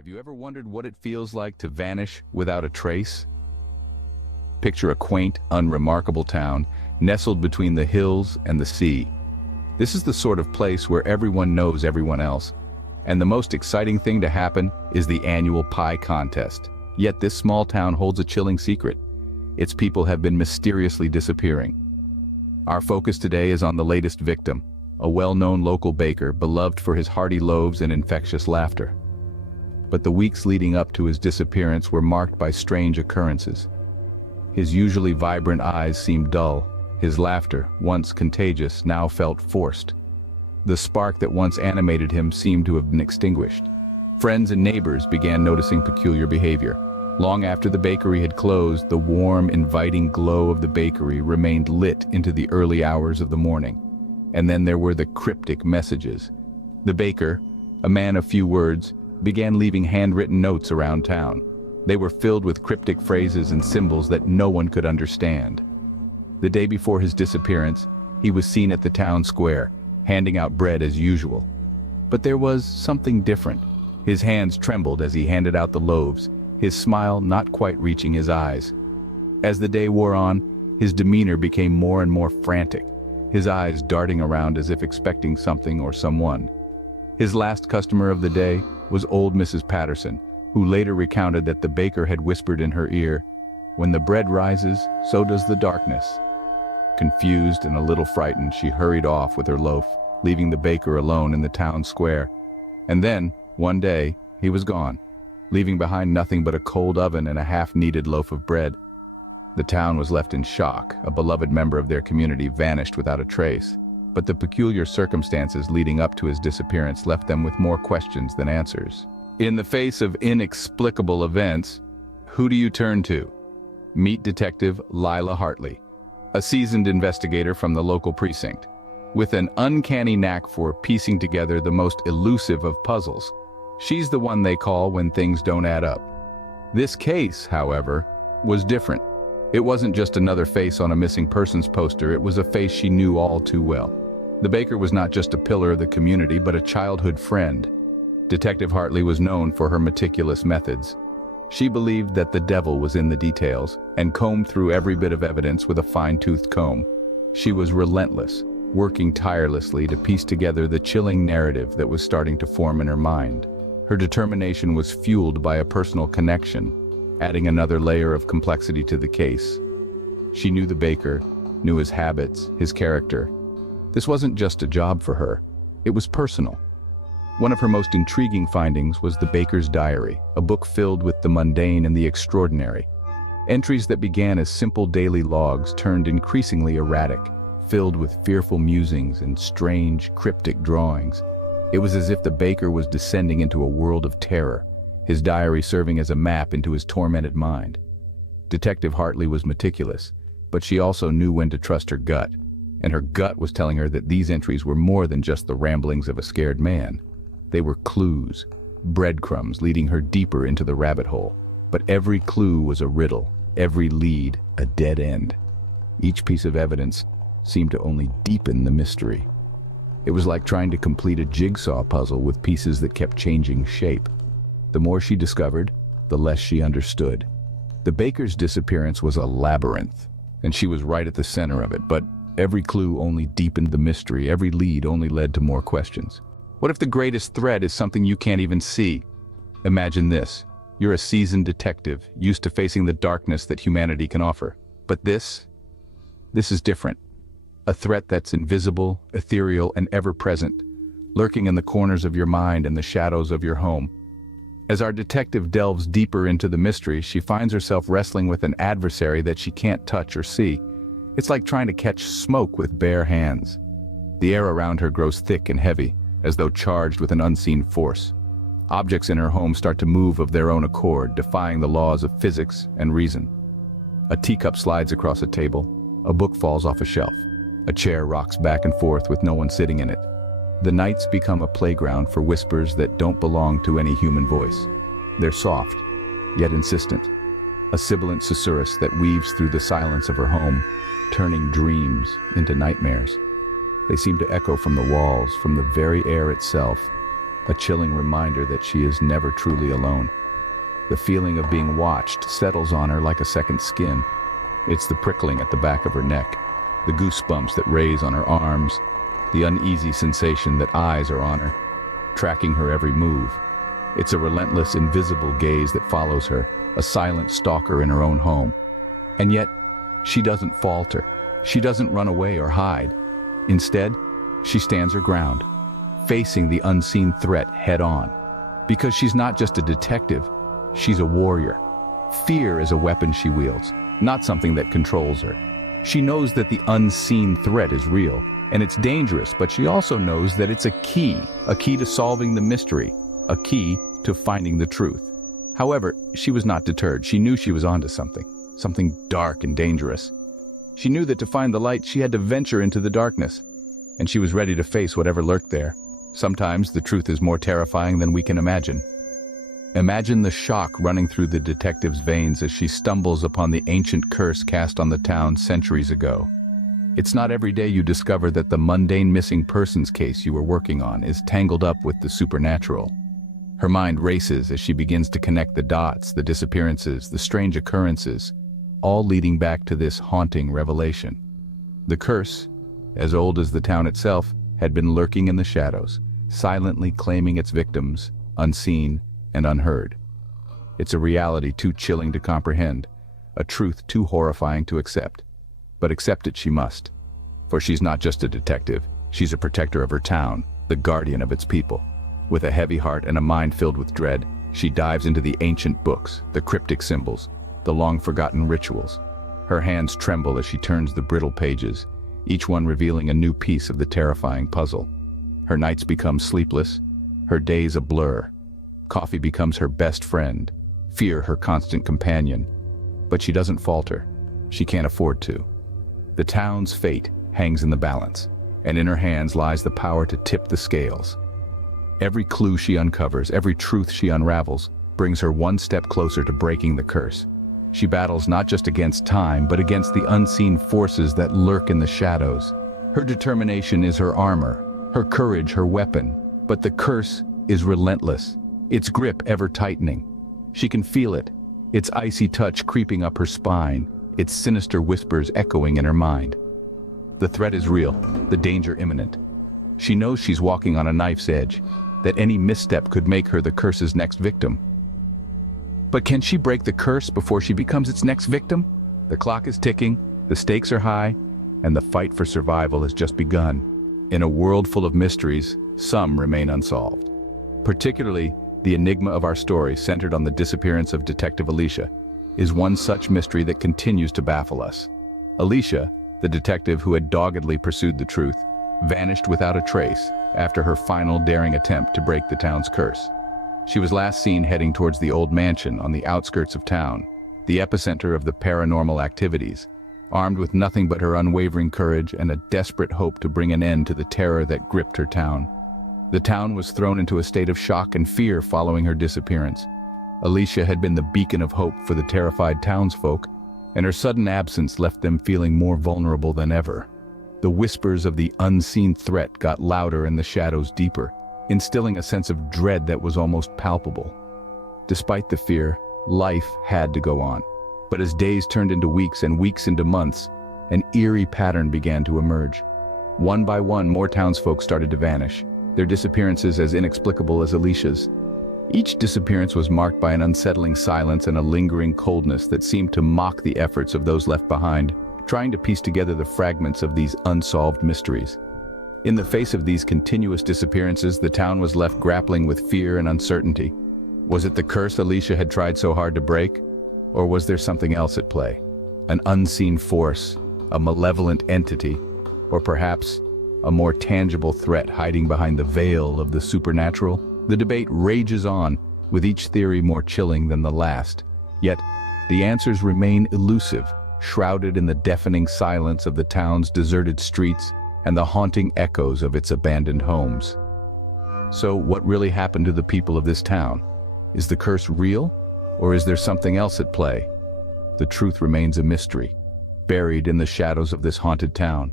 Have you ever wondered what it feels like to vanish without a trace? Picture a quaint, unremarkable town nestled between the hills and the sea. This is the sort of place where everyone knows everyone else, and the most exciting thing to happen is the annual pie contest. Yet this small town holds a chilling secret. Its people have been mysteriously disappearing. Our focus today is on the latest victim, a well-known local baker beloved for his hearty loaves and infectious laughter. But the weeks leading up to his disappearance were marked by strange occurrences. His usually vibrant eyes seemed dull. His laughter, once contagious, now felt forced. The spark that once animated him seemed to have been extinguished. Friends and neighbors began noticing peculiar behavior. Long after the bakery had closed, the warm, inviting glow of the bakery remained lit into the early hours of the morning. And then there were the cryptic messages. The baker, a man of few words, began leaving handwritten notes around town. They were filled with cryptic phrases and symbols that no one could understand. The day before his disappearance, he was seen at the town square, handing out bread as usual. But there was something different. His hands trembled as he handed out the loaves, his smile not quite reaching his eyes. As the day wore on, his demeanor became more and more frantic, his eyes darting around as if expecting something or someone. His last customer of the day was old Mrs. Patterson, who later recounted that the baker had whispered in her ear, "When the bread rises, so does the darkness." Confused and a little frightened, she hurried off with her loaf, leaving the baker alone in the town square. And then, one day, he was gone, leaving behind nothing but a cold oven and a half-kneaded loaf of bread. The town was left in shock. A beloved member of their community vanished without a trace. But the peculiar circumstances leading up to his disappearance left them with more questions than answers. In the face of inexplicable events, who do you turn to? Meet Detective Lila Hartley, a seasoned investigator from the local precinct. With an uncanny knack for piecing together the most elusive of puzzles, she's the one they call when things don't add up. This case, however, was different. It wasn't just another face on a missing persons poster, it was a face she knew all too well. The baker was not just a pillar of the community, but a childhood friend. Detective Hartley was known for her meticulous methods. She believed that the devil was in the details, and combed through every bit of evidence with a fine-toothed comb. She was relentless, working tirelessly to piece together the chilling narrative that was starting to form in her mind. Her determination was fueled by a personal connection, adding another layer of complexity to the case. She knew the baker, knew his habits, his character. This wasn't just a job for her, it was personal. One of her most intriguing findings was the baker's diary, a book filled with the mundane and the extraordinary. Entries that began as simple daily logs turned increasingly erratic, filled with fearful musings and strange, cryptic drawings. It was as if the baker was descending into a world of terror, his diary serving as a map into his tormented mind. Detective Hartley was meticulous, but she also knew when to trust her gut. And her gut was telling her that these entries were more than just the ramblings of a scared man. They were clues, breadcrumbs leading her deeper into the rabbit hole. But every clue was a riddle, every lead a dead end. Each piece of evidence seemed to only deepen the mystery. It was like trying to complete a jigsaw puzzle with pieces that kept changing shape. The more she discovered, the less she understood. The baker's disappearance was a labyrinth, and she was right at the center of it, but every clue only deepened the mystery, every lead only led to more questions. What if the greatest threat is something you can't even see? Imagine this. You're a seasoned detective, used to facing the darkness that humanity can offer. But this is different. A threat that's invisible, ethereal, and ever-present, lurking in the corners of your mind and the shadows of your home. As our detective delves deeper into the mystery, she finds herself wrestling with an adversary that she can't touch or see. It's like trying to catch smoke with bare hands. The air around her grows thick and heavy, as though charged with an unseen force. Objects in her home start to move of their own accord, defying the laws of physics and reason. A teacup slides across a table, a book falls off a shelf, a chair rocks back and forth with no one sitting in it. The nights become a playground for whispers that don't belong to any human voice. They're soft, yet insistent, a sibilant susurrus that weaves through the silence of her home, turning dreams into nightmares. They seem to echo from the walls, from the very air itself. a chilling reminder that she is never truly alone. The feeling of being watched settles on her like a second skin. It's the prickling at the back of her neck, the goosebumps that raise on her arms, the uneasy sensation that eyes are on her, tracking her every move. It's a relentless, invisible gaze that follows her, a silent stalker in her own home. And yet, she doesn't falter. She doesn't run away or hide. Instead, she stands her ground, facing the unseen threat head-on. Because she's not just a detective, she's a warrior. Fear is a weapon she wields, not something that controls her. She knows that the unseen threat is real, and it's dangerous, but she also knows that it's a key to solving the mystery, a key to finding the truth. However, she was not deterred. She knew she was onto something dark and dangerous. She knew that to find the light, she had to venture into the darkness, and she was ready to face whatever lurked there. Sometimes the truth is more terrifying than we can imagine. Imagine the shock running through the detective's veins as she stumbles upon the ancient curse cast on the town centuries ago. It's not every day you discover that the mundane missing persons case you were working on is tangled up with the supernatural. Her mind races as she begins to connect the dots, the disappearances, the strange occurrences, all leading back to this haunting revelation. The curse, as old as the town itself, had been lurking in the shadows, silently claiming its victims, unseen and unheard. It's a reality too chilling to comprehend, a truth too horrifying to accept. But accept it she must, for she's not just a detective, she's a protector of her town, the guardian of its people. With a heavy heart and a mind filled with dread, she dives into the ancient books, the cryptic symbols, the long-forgotten rituals. Her hands tremble as she turns the brittle pages, each one revealing a new piece of the terrifying puzzle. Her nights become sleepless, her days a blur. Coffee becomes her best friend, fear her constant companion. But she doesn't falter. She can't afford to. The town's fate hangs in the balance, and in her hands lies the power to tip the scales. Every clue she uncovers, every truth she unravels, brings her one step closer to breaking the curse. She battles not just against time, but against the unseen forces that lurk in the shadows. Her determination is her armor, her courage her weapon, but the curse is relentless, its grip ever tightening. She can feel it, its icy touch creeping up her spine, its sinister whispers echoing in her mind. The threat is real, the danger imminent. She knows she's walking on a knife's edge, that any misstep could make her the curse's next victim. But can she break the curse before she becomes its next victim? The clock is ticking, the stakes are high, and the fight for survival has just begun. In a world full of mysteries, some remain unsolved. Particularly, the enigma of our story, centered on the disappearance of Detective Alicia, is one such mystery that continues to baffle us. Alicia, the detective who had doggedly pursued the truth, vanished without a trace after her final daring attempt to break the town's curse. She was last seen heading towards the old mansion on the outskirts of town, the epicenter of the paranormal activities, armed with nothing but her unwavering courage and a desperate hope to bring an end to the terror that gripped her town. The town was thrown into a state of shock and fear following her disappearance. Alicia had been the beacon of hope for the terrified townsfolk, and her sudden absence left them feeling more vulnerable than ever. The whispers of the unseen threat got louder and the shadows deeper, instilling a sense of dread that was almost palpable. Despite the fear, life had to go on. But as days turned into weeks and weeks into months, an eerie pattern began to emerge. One by one, more townsfolk started to vanish, their disappearances as inexplicable as Alicia's. Each disappearance was marked by an unsettling silence and a lingering coldness that seemed to mock the efforts of those left behind, trying to piece together the fragments of these unsolved mysteries. In the face of these continuous disappearances, the town was left grappling with fear and uncertainty. Was it the curse Alicia had tried so hard to break? Or was there something else at play? An unseen force, a malevolent entity, or perhaps a more tangible threat hiding behind the veil of the supernatural? The debate rages on, with each theory more chilling than the last. Yet, the answers remain elusive, shrouded in the deafening silence of the town's deserted streets and the haunting echoes of its abandoned homes. So, what really happened to the people of this town? Is the curse real, or is there something else at play? The truth remains a mystery, buried in the shadows of this haunted town.